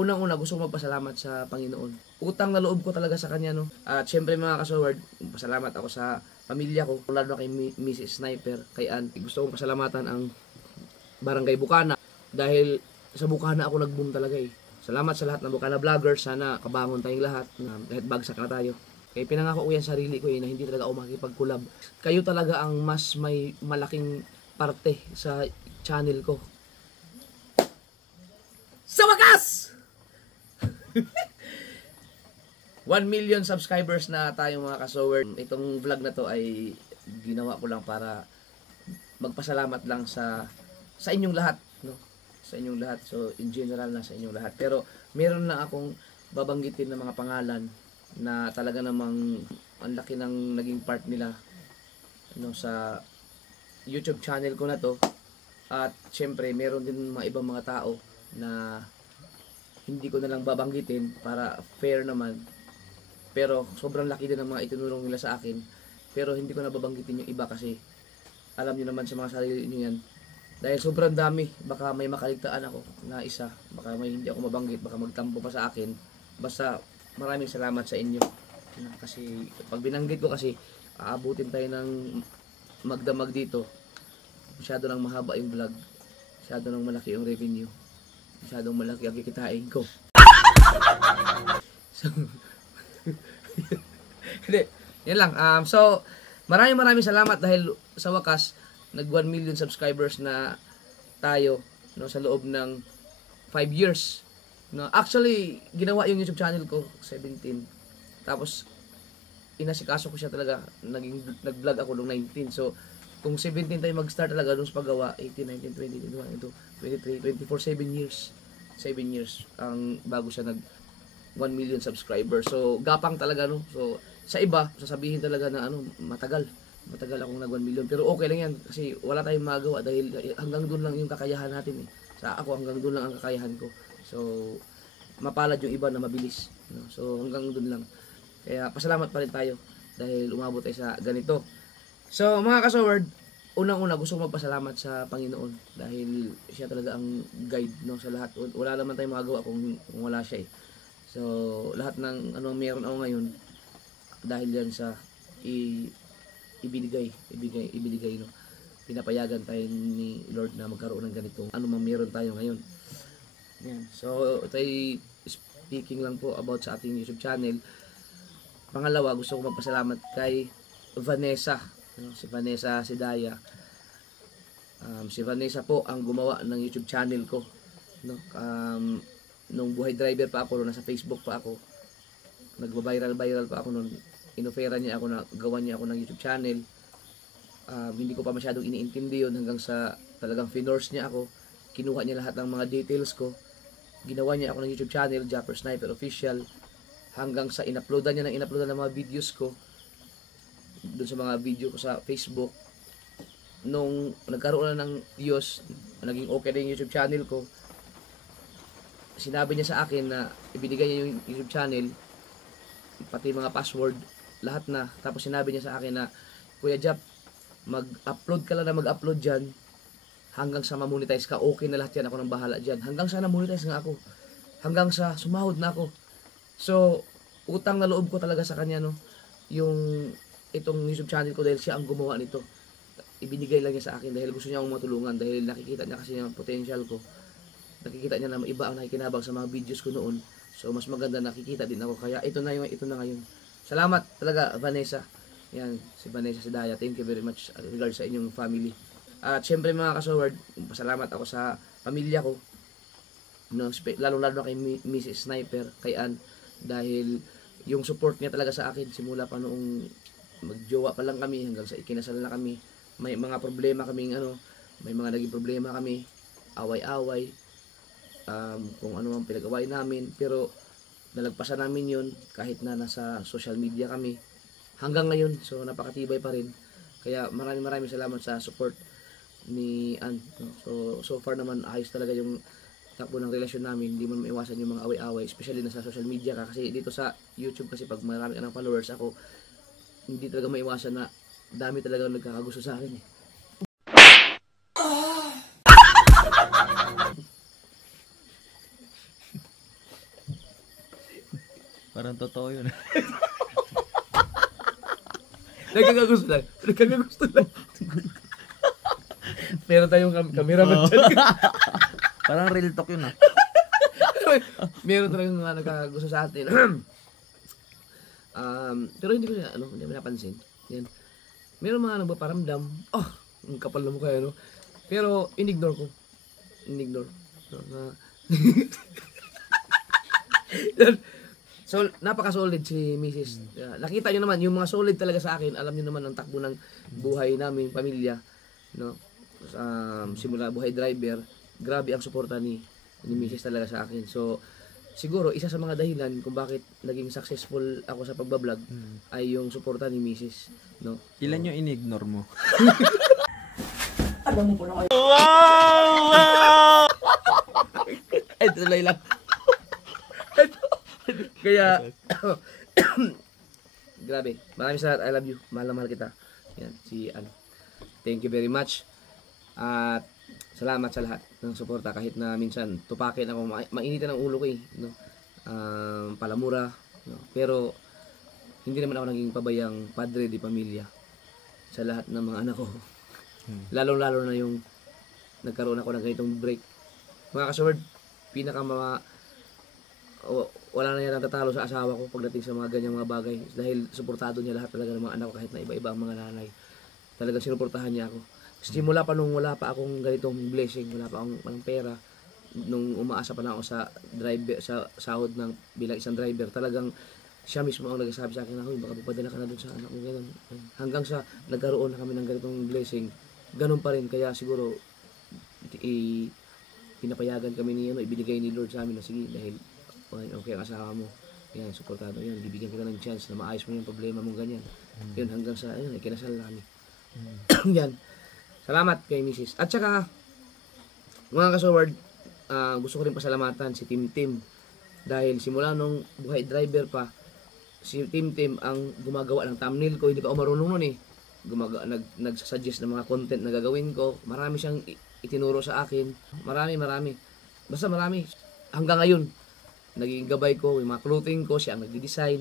unang-una gusto ko magpasalamat sa Panginoon. Utang na loob ko talaga sa Kanya, no? At syempre mga kasoward, pasalamat ako sa pamilya ko, lalo na kay Mrs. Sniper, kay Ann. Gusto kong pasalamatan ang Barangay Bukana dahil sa Bukana ako nag-boom talaga eh. Salamat sa lahat ng Bukana vloggers, sana kabangon tayong lahat, na kahit bagsak na tayo. Kaya pinangako ko yan sarili ko eh, na hindi talaga ako makikipag-collab. Kayo talaga ang mas may malaking parte sa channel ko. Sa wakas! 1 million subscribers na tayo mga kasower. Itong vlog na to ay ginawa ko lang para magpasalamat lang sa inyong lahat, no? Sa inyong lahat. So in general na sa inyong lahat. Pero meron na akong babanggitin ng mga pangalan na talaga namang ang laki ng naging part nila, no, sa YouTube channel ko na to. At syempre meron din mga ibang mga tao na hindi ko na lang babanggitin para fair naman. Pero sobrang laki din ng mga itinulong nila sa akin. Pero hindi ko na babanggitin yung iba kasi alam niyo naman sa mga sarili niyo yan. Dahil sobrang dami, baka may makaligtaan ako na isa, baka may hindi ako mabanggit, baka magtampo pa sa akin. Basta maraming salamat sa inyo. Kasi pag binanggit ko kasi aabutin tayo ng magdamag dito. Masyado lang mahaba yung vlog. Masyado lang malaki yung revenue. Masyadong malaki ang kikitain ko. So, hindi, yan lang. So, maraming salamat dahil sa wakas, nag 1 million subscribers na tayo, no, sa loob ng 5 years. No, actually, ginawa yung YouTube channel ko, 17. Tapos, inasikaso ko siya talaga. Nag-vlog ako noong 19. So, kung 17 tayo mag-start talaga doon sa paggawa, 18, 19, 20, 21, 22, 23, 24, 7 years. 7 years ang bago siya nag 1 million subscribers. So, gapang talaga, no? So, sa iba, sasabihin talaga na matagal akong nag 1 million. Pero okay lang yan kasi wala tayong magawa dahil hanggang doon lang yung kakayahan natin eh. Sa ako, hanggang doon lang ang kakayahan ko. So, mapalad yung iba na mabilis, no? So, hanggang doon lang. Kaya, pasalamat pa rin tayo dahil umabot tayo sa ganito. So mga kasoward, unang-una gusto ko magpasalamat sa Panginoon dahil siya talaga ang guide, no, sa lahat. Wala naman tayong magagawa kung wala siya eh. So lahat ng anong meron ako ngayon dahil yan sa ibinigay, no. Pinapayagan tayo ni Lord na magkaroon ng ganito. Ano mang meron tayo ngayon. Yan. So tayo speaking lang po about sa ating YouTube channel. Pangalawa, gusto ko magpasalamat kay Vanessa. Si Vanessa Sidaya. Si Vanessa po ang gumawa ng YouTube channel ko, no? Nung buhay driver pa ako, nasa Facebook pa ako, nagba-viral pa ako noon. Inofera niya ako na gawan niya ako ng YouTube channel. Hindi ko pa masyadong iniintindi yun hanggang sa talagang finors niya ako. Kinuha niya lahat ng mga details ko. Ginawa niya ako ng YouTube channel, Japper Sniper Official. Hanggang sa in-uploadan niya ng mga videos ko doon sa mga video ko sa Facebook. Nung nagkaroon na ng views, naging okay na yung YouTube channel ko, sinabi niya sa akin na ibinigay niya yung YouTube channel, pati mga password, lahat na. Tapos sinabi niya sa akin na, Kuya Jap, mag-upload ka lang na mag-upload dyan hanggang sa ma-monetize ka. Okay na lahat yan, ako nang bahala dyan. Hanggang sa na-monetize nga ako, hanggang sa sumahod na ako. So utang na loob ko talaga sa kanya, no, yung itong YouTube channel ko dahil siya ang gumawa nito. Ibinigay lang niya sa akin dahil gusto niya akong matulungan, dahil nakikita niya kasi yung potential ko. Nakikita niya na iba ang nakikinabang sa mga videos ko noon. So mas maganda, nakikita din ako. Kaya ito na ngayon. Salamat talaga Vanessa. Yan, si Vanessa Sidaya. Thank you very much regards sa inyong family. At syempre mga kasoward, pasalamat ako sa pamilya ko, no, lalo na kay Mrs. Sniper, kay Ann, dahil yung support niya talaga sa akin simula pa noong magjowa pa lang kami hanggang sa ikinasal na kami. May mga problema kaming may mga naging problema kami, away-away, kung ano mang pinag-away namin, pero nalagpasan namin yun kahit na nasa social media kami hanggang ngayon. So napakatibay pa rin. Kaya maraming salamat sa support ni Ann, no? So far naman ayos talaga yung takbo ng relasyon namin. Hindi mo maiwasan yung mga away-away, especially na sa social media ka, kasi dito sa YouTube kasi pag marami ka ng followers, ako hindi talaga maiwasan na dami talaga nagkakagusto sa akin eh. Parang totoo yun. Nagkakagusto lang. Nagkakagusto lang. Meron tayong cameraman dyan. Parang real talk yun ah. Meron talagang mga nagkakagusto sa atin. Pero hindi ko siya, hindi ko napansin. Yan. Meron mga nagpaparamdam. Oh, ang kapal na mukha, ano. Pero, in-ignore ko. In-ignore. So, napaka-solid si Mrs. Nakita nyo naman, yung mga solid talaga sa akin, alam nyo naman ang takbo ng buhay namin, pamilya. No? Simula buhay driver, grabe ang suporta ni Mrs. talaga sa akin. So, siguro, isa sa mga dahilan kung bakit naging successful ako sa pagbablog ay yung suporta ni Mrs. No? Ilan yung in-ignore mo? Alam mo po na kayo. Wow! Ay, tuloy lang. Kaya, grabe. Maraming salamat. I love you. Mahal na mahal kita. Yan, thank you very much. At salamat sa lahat ng suporta kahit na minsan tupakin ako, mainitan ang ulo ko eh, no? Palamura, no? Pero hindi naman ako naging pabayang padre di pamilya sa lahat ng mga anak ko. Lalo na yung nagkaroon ako ng ganitong break. Mga kasword, wala na yan ang tatalo sa asawa ko pagdating sa mga ganyang mga bagay dahil suportado niya lahat talaga ng mga anak ko kahit na iba-iba ang mga nanay. Talagang sinuportahan niya ako. Simula pa nung wala pa akong ganitong blessing, wala pa akong pera, nung umaasa pa na ako sa driver, sa sahod ng bilang isang driver, talagang siya mismo ang nagsasabi sa akin na, baka pupadala ka na dun sa anak mo, gano'n. Hanggang sa nagkaroon na kami ng ganitong blessing, ganun pa rin. Kaya siguro, pinapayagan kami ni, ibinigay ni Lord sa amin na sige, dahil okay ang asawa mo, yan, suportado yan, bibigyan kita ng chance na maayos mo yung problema mong ganyan. Yun, hanggang sa, ikinasal na kami. Yan. Salamat kay Mrs. At saka, mga kasaward, gusto ko rin pasalamatan si Tim Tim. Dahil simula nung buhay driver pa, si Tim Tim ang gumagawa ng thumbnail ko. Hindi pa ako marunong nun eh. Nag-suggest ng mga content na gagawin ko. Marami siyang itinuro sa akin. Marami. Basta marami. Hanggang ngayon, naging gabay ko, yung mga clothing ko, siya ang nagdi-design.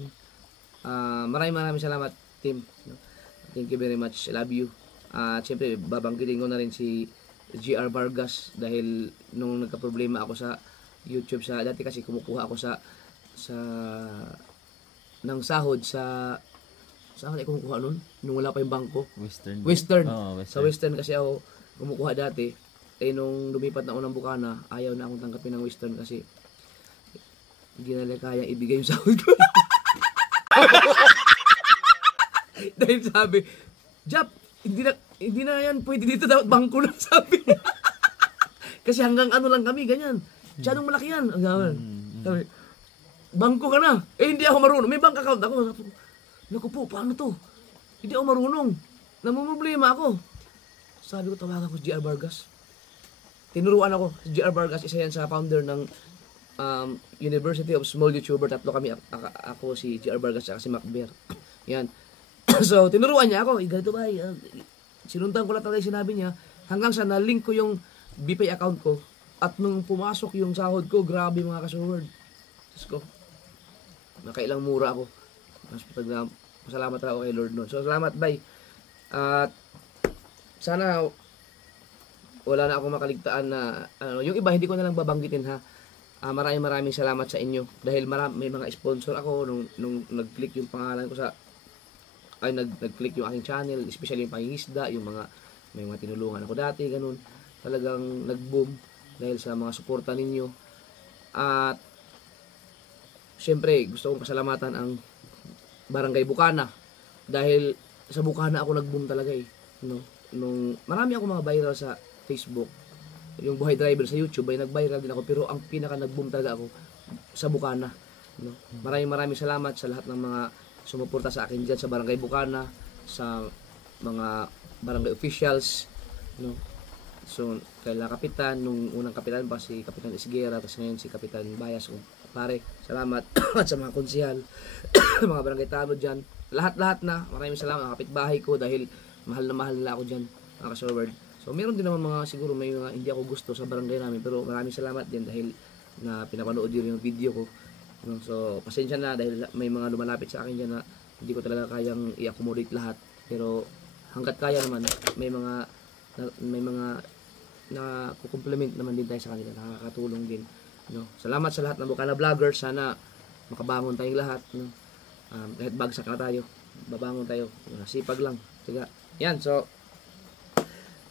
Maraming salamat, Tim. Thank you very much. I love you. At syempre, babanggitin ko na rin si GR Vargas dahil nung nagka-problema ako sa YouTube dati kasi kumukuha ako ng sahod saan ako kumukuha nun? Nung wala pa yung bangko. Western. Oh, Western. Sa Western kasi ako kumukuha dati. Nung lumipat na ako ng Bukana, ayaw na akong tanggapin ng Western kasi hindi na kaya ibigay yung sahod ko. Dahil sabi, Jap, hindi na yan pwede dito, dapat bangko lang, sabi. Kasi hanggang ano lang kami, ganyan. Masyadong malaki yan. Sabi, bangko ka na. Hindi ako marunong. May bank account ako. Naku po, paano to? Hindi ako marunong. Namumroblema ako. Sabi ko, tawagan ko si GR Vargas. Tinuruan ako. Si GR Vargas, isa yan sa founder ng University of Small YouTuber. Tatlo kami. Ako, si GR Vargas, at si Macbear. Yan. So, tinuruan niya ako. Ganito ba? Sinundan ko lang talaga yung sinabi niya. Hanggang sa na-link ko yung BPay account ko. At nung pumasok yung sahod ko, grabe mga kasaward. Diyos ko. Nakailang mura ako. Pasalamat ako kay Lord noon. So, salamat, bye. At sana wala na akong makaligtaan na yung iba hindi ko na lang babanggitin ha. Maraming salamat sa inyo dahil may mga sponsor ako nung nag-click yung pangalan ko nag-click yung aking channel, especially yung pangingisda, may mga tinulungan ako dati, ganun. Talagang nag-boom dahil sa mga suporta ninyo. At syempre, gusto kong pasalamatan ang Barangay Bukana dahil sa Bukana ako nag-boom talaga eh. Nung marami ako mga viral sa Facebook, yung buhay driver sa YouTube ay nag-viral din ako, pero ang pinaka nag-boom talaga ako sa Bukana. Maraming salamat sa lahat ng mga sumuporta sa akin dyan sa Barangay Bukana, sa mga barangay officials, So, kaila kapitan, nung unang kapitan pa si Kapitan Isguera, tapos ngayon si Kapitan Bayas, pare, salamat. At sa mga konsihal, mga barangay tanod dyan, lahat na, maraming salamat, kapitbahay ko dahil mahal na nila ako dyan, mga kasorward. So, meron din naman siguro may mga hindi ako gusto sa barangay namin, pero maraming salamat din dahil na pinapanood yun yung video ko. No? So, pasensya na dahil may mga lumalapit sa akin dyan na hindi ko talaga kayang i-accommodate lahat. Pero hanggat kaya naman, may mga na kukumplement naman din tayo sa kanila, nakakatulong din. No? Salamat sa lahat ng Bukana vloggers. Sana makabangon tayong lahat. No? Kahit bagsak na tayo, babangon tayo. Sipag lang. Tiga. Yan, so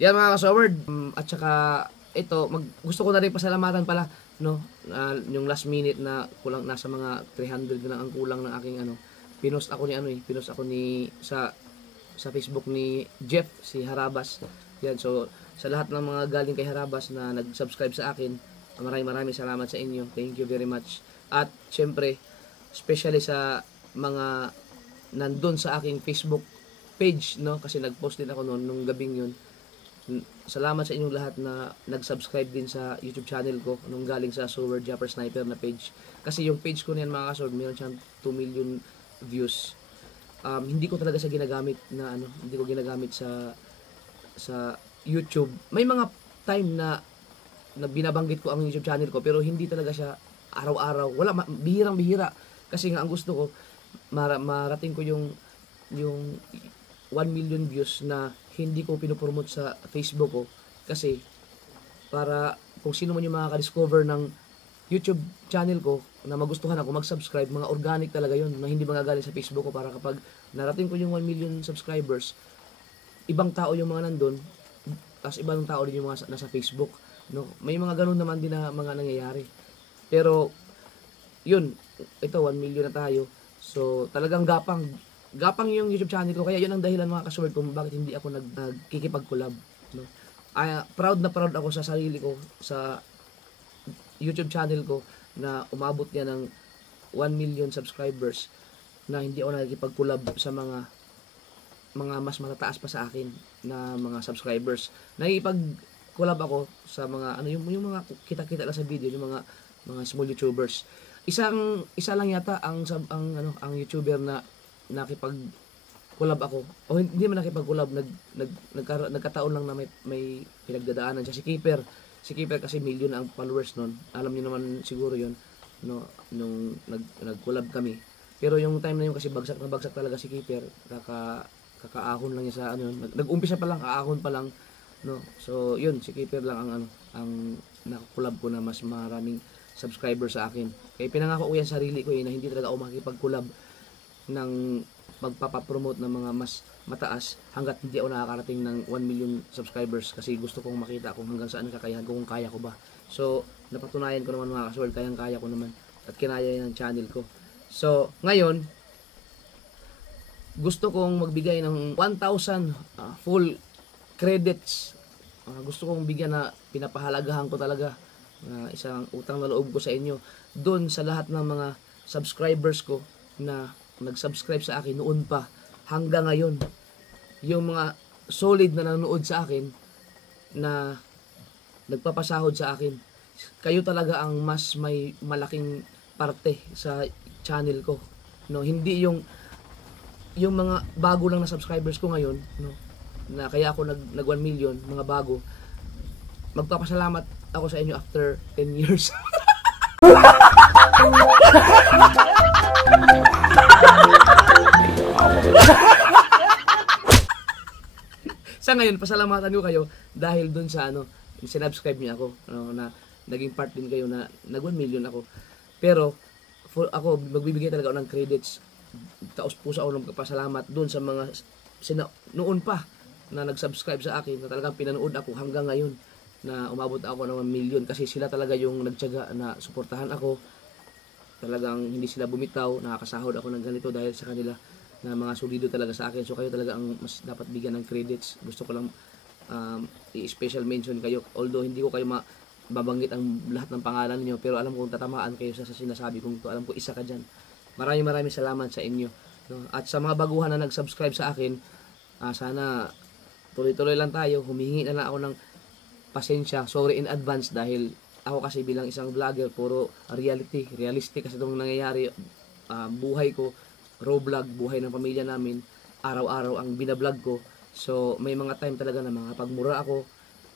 yan mga kasaward. At saka ito, gusto ko na rin pasalamatan pala, no? Yung last minute na kulang, nasa mga 300 na ang kulang ng aking pinost ako ni sa Facebook ni Jeff, si Harabas. Yan, so sa lahat ng mga galing kay Harabas na nag-subscribe sa akin, maraming salamat sa inyo. Thank you very much. At syempre, especially sa mga nandun sa aking Facebook page, no? Kasi nag-post din ako noon nung gabing yun. Salamat sa inyong lahat na nag-subscribe din sa YouTube channel ko nung galing sa Sword Japper Sniper na page. Kasi yung page ko na yan mga kasword, meron siyang 2 million views. Hindi ko talaga siya ginagamit na hindi ko ginagamit sa YouTube. May mga time na binabanggit ko ang YouTube channel ko pero hindi talaga siya araw-araw. Bihirang-bihira. Kasi nga ang gusto ko marating ko yung 1 million views na hindi ko pinopromote sa Facebook ko. Kasi para kung sino man yung makaka-discover ng YouTube channel ko na magustuhan ako, mag-subscribe, mga organic talaga yun na hindi magagaling sa Facebook ko, para kapag narating ko yung 1 million subscribers, ibang tao yung mga nandun, tapos ibang tao din yung mga nasa Facebook, no? May mga ganun naman din na mga nangyayari. Pero yun, ito 1 million na tayo. So talagang gapang yung YouTube channel ko, kaya yun ang dahilan mga kasword kung bakit hindi ako nagkikipag-collab, no? Proud na proud ako sa sarili ko, sa YouTube channel ko, na umabot niya ng 1 million subscribers, na hindi ako nakikipag-collab sa mga mas matataas pa sa akin na mga subscribers. Nakikipag-collab ako sa mga yung mga kita-kita lang sa video, yung mga small YouTubers. Isa lang yata ang YouTuber na nakipag-collab ako. O hindi man nakipag-collab, nagkataon lang na may pinagdadaanan siya, si Keeper. Si Keeper kasi million ang followers nun. Alam niyo naman siguro 'yon, no, nung nag-collab kami. Pero yung time na yun kasi bagsak talaga si Keeper. Kakaahon lang niya sa nag-umpisa pa lang, kaahon pa lang, no. So, yun, si Keeper lang ang nakakolab ko na mas maraming subscriber sa akin. Kaya pinangako ko yan sa sarili ko na hindi talaga ako makikipag-collab ng magpapapromote ng mga mas mataas hanggat hindi ako nakakarating ng 1 million subscribers, kasi gusto kong makita kung hanggang saan kakayahan ko, kung kaya ko ba. So, napatunayan ko naman mga kasword, kayang-kaya ko naman at kinaya yan ng channel ko. So, ngayon, gusto kong magbigay ng 1,000 full credits. Gusto kong bigyan na pinapahalagahan ko talaga. Isang utang na loob ko sa inyo. Doon sa lahat ng mga subscribers ko na nag-subscribe sa akin noon pa hanggang ngayon. Yung mga solid na nanonood sa akin, na nagpapasahod sa akin. Kayo talaga ang mas may malaking parte sa channel ko. No, hindi yung mga bago lang na subscribers ko ngayon, no, na kaya ako nag 1 million, mga bago. Magpapasalamat ako sa inyo after 10 years. Sa ngayon, pasalamatan ko kayo dahil dun sa sinubscribe niyo ako, na naging part din kayo na nag 1 million ako. Pero ako magbibigay talaga ako ng credits. Taos puso ako ng pagpasalamat dun sa mga noon pa na nag-subscribe sa akin, na talagang pinanood ako hanggang ngayon na umabot ako ng 1 million, kasi sila talaga yung nagtiyaga na suportahan ako. Talagang hindi sila bumitaw, nakakasahod ako ng ganito dahil sa kanila, na mga solido talaga sa akin. So kayo talaga ang mas dapat bigyan ng credits. Gusto ko lang i-special mention kayo, although hindi ko kayo babanggit ang lahat ng pangalan niyo, pero alam kong tatamaan kayo sa sinasabi kong ito. Alam ko isa ka dyan. Maraming salamat sa inyo, no? At sa mga baguhan na nag-subscribe sa akin, sana tuloy-tuloy lang tayo. Humingi na lang ako ng pasensya, sorry in advance, dahil ako kasi bilang isang vlogger, puro realistic kasi itong nangyayari. Buhay ko, raw vlog, buhay ng pamilya namin, araw-araw ang binablog ko. So may mga time talaga na mga pagmura ako,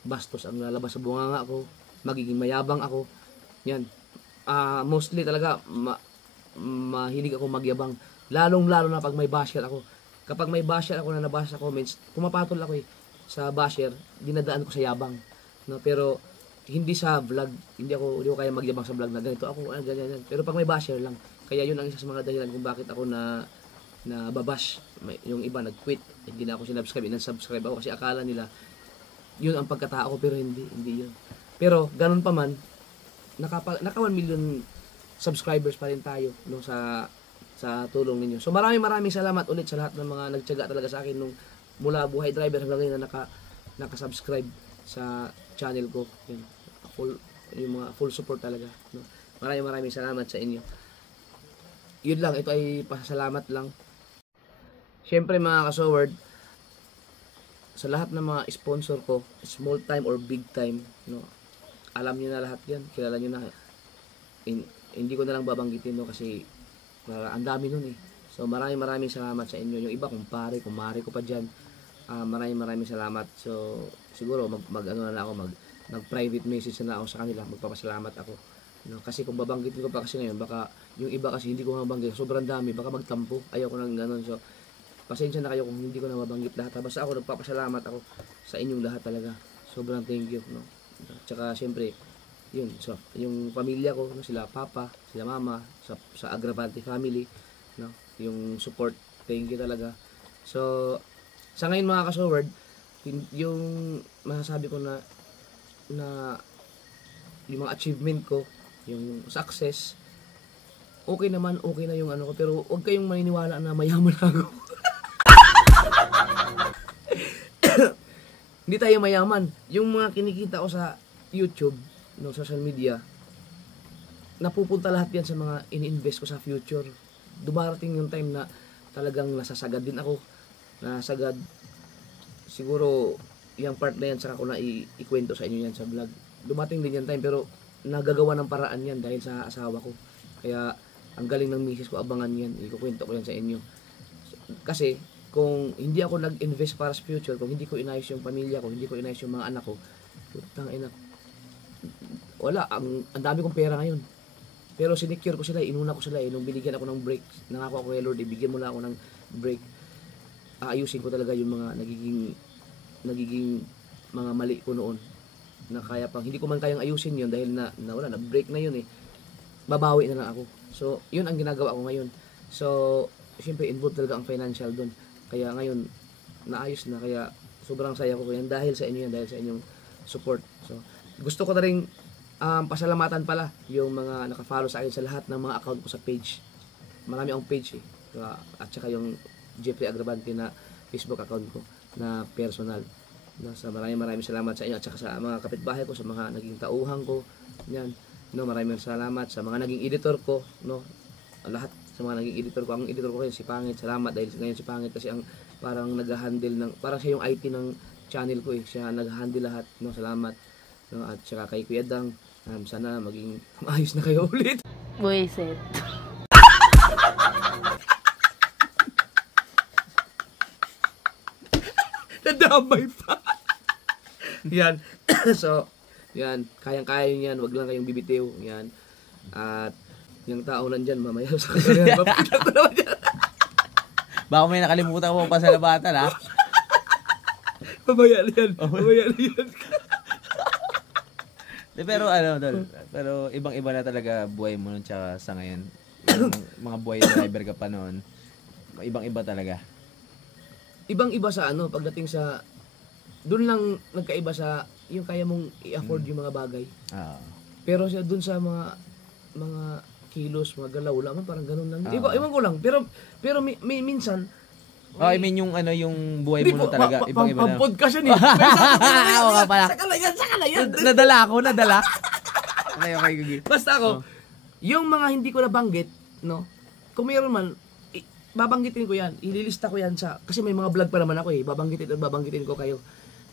bastos ang lalabas sa bunganga ko, magiging mayabang ako. Yan, mostly talaga mahilig ako magyabang. Lalong-lalo na pag may basher ako. Kapag may basher ako na nabasa sa comments, pumapatol ako sa basher, dinadaan ko sa yabang. No, pero hindi sa vlog, hindi ko kaya magyabang sa vlog na ganito ako, ganyan. Pero pag may basher lang, kaya yun ang isa sa mga dahilan kung bakit ako na babash. Yung iba nag-quit, hindi na ako sinubscribe, inan-subscribe ako kasi akala nila yun ang pagkatao ko, pero hindi yun. Pero ganun pa man, naka 1 million subscribers pa rin tayo no, sa tulong ninyo. So maraming salamat ulit sa lahat ng mga nagtiyaga talaga sa akin nung mula Buhay Driver hanggang ngayon na naka-subscribe sa channel ko. Yan. Yung mga full support talaga. No? Maraming salamat sa inyo. Yun lang, ito ay pasalamat lang. Siyempre mga kasoward, sa lahat ng mga sponsor ko, small time or big time, no, alam niyo na lahat yan, kilala niyo na. Hindi ko na lang babanggitin no, kasi ang dami nun eh. So maraming salamat sa inyo. Yung iba kumare ko pa dyan, maraming salamat. So siguro ano na ako, mag private message na ako sa kanila, magpapasalamat ako no, kasi kung babanggitin ko pa kasi ngayon, baka yung iba kasi hindi ko mabanggit, sobrang dami, baka magtampo, ayoko nang ganun. So pasensya na kayo kung hindi ko na mabanggit lahat. Basta ako nagpapasalamat ako sa inyong lahat talaga. Sobrang thank you no. Tsaka syempre yun, so yung pamilya ko no, sila papa, sila mama, sa Agravante family no, yung support, thank you talaga. So sa ngayon mga kasoward, yung masasabi ko na yung mga achievement ko, yung success, okay na yung ano ko, pero huwag kayong maniniwala na mayaman ako. Hindi tayo mayaman. Yung mga kinikita ko sa YouTube, no, social media, napupunta lahat yan sa mga ini-invest ko sa future. Dumarating yung time na talagang nasasagad din ako. Nasagad. Siguro, yung part na yan, saka ko na ikwento sa inyo yan sa vlog. Dumating din yung time, pero nagagawa ng paraan yan dahil sa asawa ko. Kaya, ang galing ng misis ko, abangan yan. Ikukwento ko yan sa inyo. Kasi, kung hindi ako nag-invest para sa future, kung hindi ko inayos yung pamilya ko, hindi ko inayos yung mga anak ko, putang ina, wala, ang dami kong pera ngayon. Pero sinecure ko sila, inuna ko sila, nung binigyan ako ng break, nangako ako kay Lord, ibigyan mo lang ako ng break, aayusin ko talaga yung mga nagiging mga mali ko noon, na kaya pang, hindi ko man kayang ayusin yun, dahil na wala, na break na yun babawi na lang ako. So, yun ang ginagawa ko ngayon. So, siyempre, involved talaga ang financial doon. Kaya ngayon, naayos na. Kaya sobrang saya ko yan dahil sa inyo yan, dahil sa inyong support. So, gusto ko na rin pasalamatan pala yung mga nakafollow sa akin sa lahat ng mga account ko sa page. Marami akong page eh. At saka yung Jeffrey Agravante na Facebook account ko na personal. So, maraming salamat sa inyo at saka sa mga kapitbahay ko, sa mga naging tauhan ko. Yan. No, maraming salamat sa mga naging editor ko, no. Lahat sa mga naging editor ko. Ang editor ko ngayon si Pangit. Salamat dahil ngayon si Pangit kasi ang parang nag-handle ng, parang siya yung IT ng channel ko eh. Siya nag-handle lahat. No, salamat. No, at saka kay Kuya Dang, sana maging maayos na kayo ulit. Buisit. Nadamay pa. Yan. So, yan. Kayang-kaya nyo yan. Huwag lang kayong bibitiw. Yan. At yung tao nandyan, mamaya sa kanya. Mapakita ko naman yan. Baka may nakalimutan ko pasalamatan ha. Mamaya na yan. Mamaya na yan. Pero ano, pero ibang-iba na talaga buhay mo nun tsaka sa ngayon. Yung mga buhay driver ka pa noon, ibang-iba talaga. Ibang-iba sa ano, pagdating sa, doon lang nagkaiba sa, yung kaya mong i-afford yung mga bagay. Pero siya doon sa mga kilos, mga galaw, wala man, parang ganun lang. Iwan ko lang, pero may minsan, I mean yung ano yung buhay mo nun talaga, ibang-iba na. Podcast yan eh. Oo nga pala. Saka na yan. Nadala. Okay. Basta ako, yung mga hindi ko nabanggit, no, kung mayroon man, babanggitin ko yan, ililista ko yan sa, kasi may mga vlog pa naman ako eh, babanggitin ko kayo.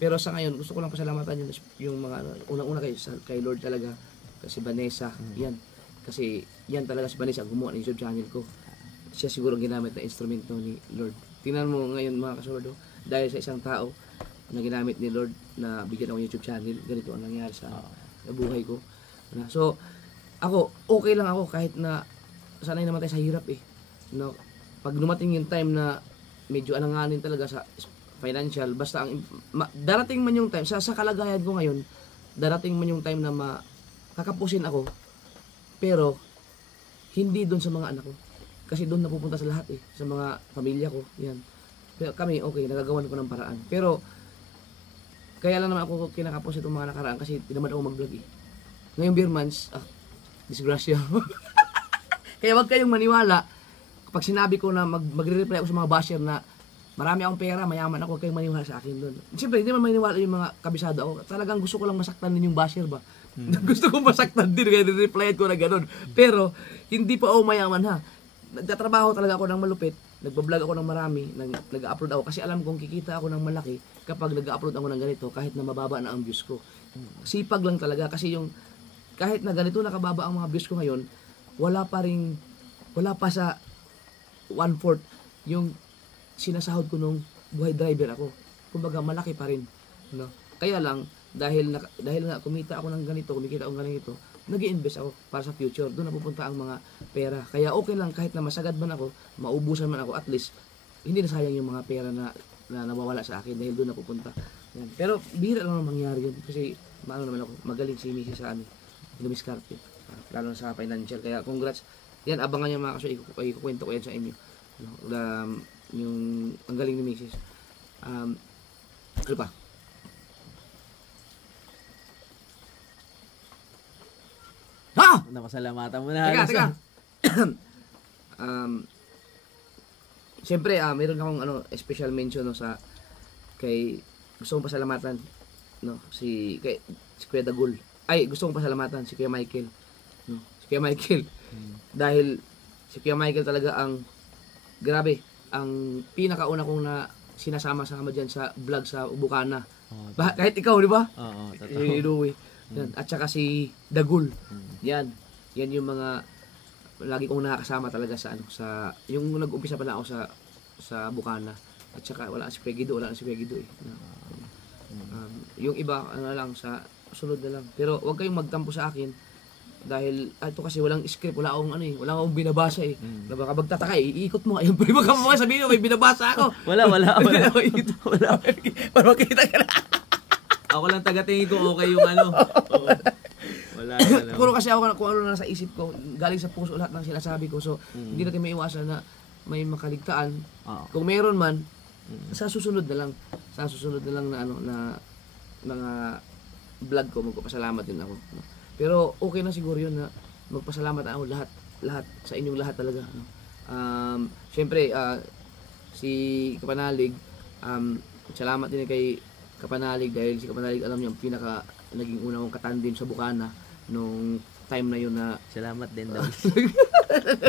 Pero sa ngayon, gusto ko lang pasalamatan yung mga, unang-una kay Lord talaga, kasi Vanessa, yan. Kasi yan talaga si Vanessa, gumawa ng YouTube channel ko. Siya siguro ang ginamit na instrumento ni Lord. Tingnan mo ngayon mga kasoldo, dahil sa isang tao na ginamit ni Lord na bigyan ako ng YouTube channel, ganito ang nangyari sa buhay ko. So, ako, okay lang ako kahit na sanay naman tayo sa hirap eh. No? Pag dumating yung time na medyo alanganin talaga sa financial, basta darating man yung time, sa kalagayan ko ngayon, darating man yung time na kakapusin ako, pero hindi doon sa mga anak ko. Kasi doon napupunta sa lahat eh, sa mga pamilya ko, yan. Pero kami, okay, nagagawan ko ng paraan. Pero, kaya lang naman ako kinakapos itong mga nakaraan kasi tinamad ako mag-vlog eh. Ngayong beer months, disgrasya. Kaya wag kayong maniwala kapag sinabi ko na magre-reply ako sa mga basher na marami akong pera, mayaman ako, huwag kayong maniwala sa akin doon. Siyempre, hindi man maniwala yung mga kabisado ako. Talagang gusto ko lang masaktan din yung basher ba. Gusto ko masaktan din, kaya re-replyan ko na gano'n. Pero, hindi pa ako mayaman ha. Nagtatrabaho talaga ako ng malupit, nagbablog ako ng marami, nag-upload ako kasi alam kong kikita ako ng malaki kapag nag-upload ako ng ganito kahit na mababa na ang views ko. Sipag lang talaga kasi yung kahit na ganito nakababa ang mga views ko ngayon, wala pa sa 1/4 yung sinasahod ko nung buhay driver ako. Kumbaga malaki pa rin, no? Kaya lang dahil nga kumita ako ng ganito, kumikita ako ng ganito, nag-i-invest ako para sa future. Doon napupunta ang mga pera. Kaya okay lang kahit na masagad man ako, maubusan man ako, at least hindi na sayang yung mga pera na nawawala sa akin dahil doon napupunta. Yan. Pero bihira lang mangyari yun kasi maano naman ako, magaling si Mrs. sa dumiskarte. Lalo na sa financial. Kaya congrats. Yan, abangan niyo mga kaso, ikukwento ko yan sa inyo. Yung ang galing ni Mrs. Ano pa? Ha! Napasalamatan mo na. Teka. Siyempre, meron akong special mention no, gusto kong pasalamatan no, si Kuya Dagul. Ay, gusto kong pasalamatan si Kuya Michael. No, si Kuya Michael. Dahil si Kuya Michael talaga grabe, ang pinakauna kong na sinasama-sama diyan sa vlog sa Bukana. Kahit ikaw, di ba? Oo, totoo. Si Louie. Yan. At saka si Dagul. Yan yung mga lagi kong nakakasama talaga sa yung nag-umpisa pa na ako sa Bukana. At saka wala si Kuya Guido eh. Yung iba lang sa sunod na lang. Pero wag kayong magtampo sa akin dahil ito kasi walang script, wala akong binabasa eh. Baka magtataka iikot mo ayun, pero baka mo sabihin may binabasa ako. Wala. Para makita ka na. Ako lang taga-tingin ko okay yung Oo. Wala. Puro kasi ako kung ano na nasa isip ko, galing sa puso lahat ng sinasabi ko. So, hindi natin maiwasan na may makaligtaan. Kung meron man, sa susunod na lang na na mga vlog ko, magpapasalamat din ako. Pero okay na siguro yun na magpasalamat ako lahat sa inyong lahat talaga. Siyempre, si Kapanalig, salamat din kay Kapanalig dahil si Kapanalig alam niyo ang naging una kong katandim sa Bukana nung time na yun na salamat din daw.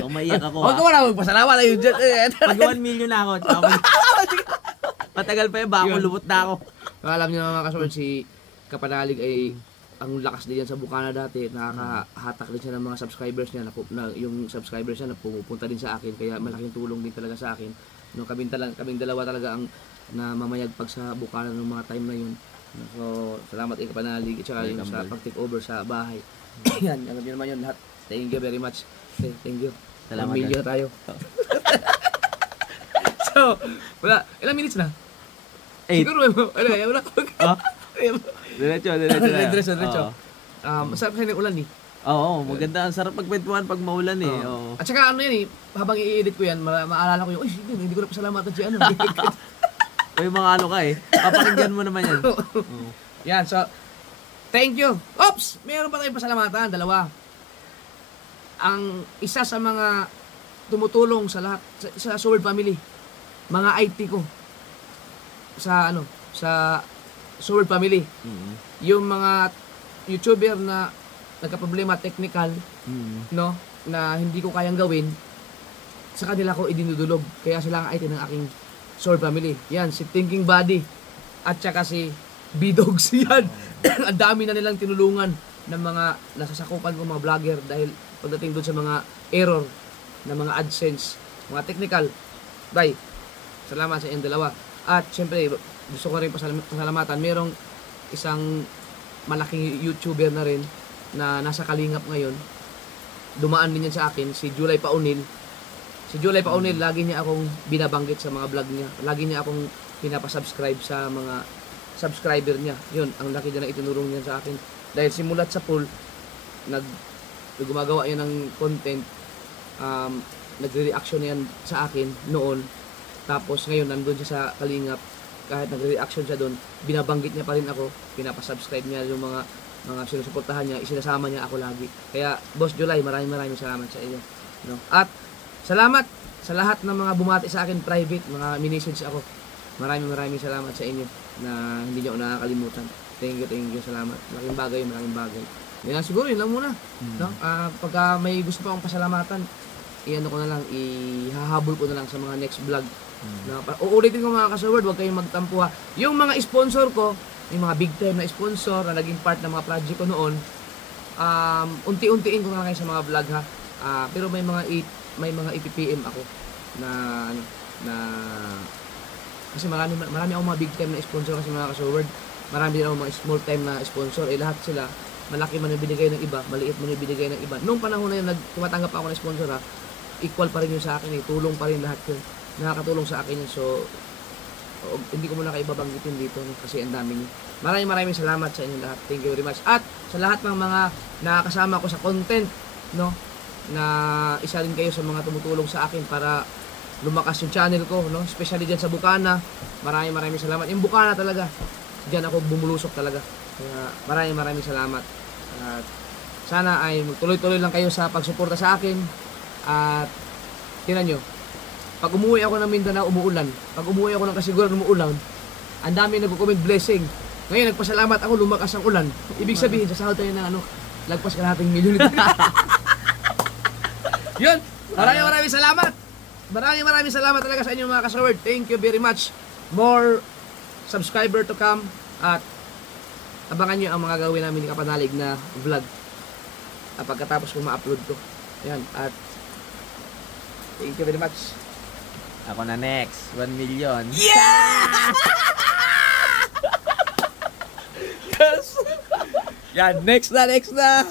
Umayak ako. Huwag ka wala magpasalamat na yun dyan. Pag 1 million na ako, patagal pa yun, baka lubot na ako. Alam niyo mga kasunod, si Kapanalig ay ang lakas din yan sa Bukana dati, nakakahatak din siya ng mga subscribers niya, yung subscribers niya na pumupunta din sa akin, kaya malaking tulong din talaga sa akin. No, kaming dalawa talaga ang namamayagpag sa Bukana ng mga time na yun. So, salamat kay Kapanalig at saka yung sa pag-take over sa bahay. Yan, alam niyo naman yun lahat. Thank you very much. Thank you. Salamat. Million tayo. So, wala. Ilang minutes na? 8. Siguro, wala. Diretso. Masarap kasi ng ulan eh. Oo, maganda. Ang sarap pagkwentuhan pag maulan eh. Oo. At saka yan eh, habang i-edit ko yan, maalala ko yung, hindi ko na pasalamatan si May mga ka eh. Papakinggan mo naman yan. Yan, so, thank you. Oops! Mayroon pa tayong pasalamatan, dalawa. Ang isa sa mga tumutulong sa lahat, sa Sword Family, mga IT ko, sa Sword Family. Yung mga YouTuber na nagka-problema technical, no, na hindi ko kayang gawin, sa kanila ko idinudulog. Kaya sila ang IT ng aking Sword Family. Yan, si Thinking Body at saka si B-Dogs yan. Ang dami na nilang tinulungan ng mga nasasakupan ko mga vlogger dahil pagdating doon sa mga error na mga AdSense, mga technical. Bye. Salamat sa inyong dalawa. At syempre, gusto ko rin pasalamatan. Merong isang malaking YouTuber na rin na nasa kalingap ngayon. dumaan din yan sa akin, si July Paunil. Si July Paunil, lagi niya akong binabanggit sa mga vlog niya. Lagi niya akong pinapasubscribe sa mga subscriber niya. Yun, ang laki din na itinulong niya sa akin. Dahil simulat sa pool, gumagawa yan ng content, nagre-reaction yan sa akin noon. Tapos ngayon, nandun siya sa Kalingap. Kahit nagre-reaction siya doon, binabanggit niya pa rin ako, pinapasubscribe niya yung mga sinusuportahan niya, isinasama niya ako lagi. Kaya, Boss July, maraming salamat sa iyo. No? At, salamat sa lahat ng mga bumati sa akin private, mga mini-message ako. Maraming salamat sa inyo na hindi niyo ako nakakalimutan. Thank you, salamat. Malaking bagay. Yan siguro, yun lang muna. No? Pagka may gusto pa akong pasalamatan, i-ano ko na lang, ihahabol ko na lang sa mga next vlog. No? Uulitin ko mga kasaward, huwag kayong magtampo ha. Yung mga sponsor ko, yung mga big time na sponsor na naging part ng mga project ko noon, unti-untiin ko na lang kayo sa mga vlog ha. Pero may mga ipipm ako na kasi marami akong mga big time na sponsor kasi mga kasaward. Marami din akong mga small time na sponsor. Lahat sila, malaki man yung binigay ng iba, maliit man yung binigay ng iba. Noong panahon na yun, tumatanggap ako ng sponsor ha, equal pa rin yun sa akin tulong pa rin lahat yun. Nakakatulong sa akin yun. So, hindi ko muna kayo babanggitin dito kasi ang dami niyo. Maraming salamat sa inyo lahat. Thank you very much. At sa lahat ng mga nakakasama ko sa content, no, na isa rin kayo sa mga tumutulong sa akin para lumakas yung channel ko, no, especially diyan sa Bukana. Maraming salamat. Yung Bukana talaga, diyan ako bumulusok talaga. Kaya maraming salamat. At sana ay tuloy-tuloy lang kayo sa pagsuporta sa akin. At tingnan nyo, pag umuwi ako ng Mindanao, umuulan. Pag umuwi ako ng Kasiguran, umuulan. Ang dami nagko-comment blessing. Ngayon, nagpasalamat ako, lumakas ang ulan. Ibig sabihin, sasahod tayo ng lagpas ka nating milyon. Yun, maraming salamat. Maraming salamat talaga sa inyo mga kasaward. Thank you very much. More subscriber to come. At abangan nyo ang mga gawin namin ni Kapanalig na vlog. At pagkatapos ko ma-upload to. Yan, at thank you very much. Ako na next. 1 million. Yeah! Yes! Yan, next na.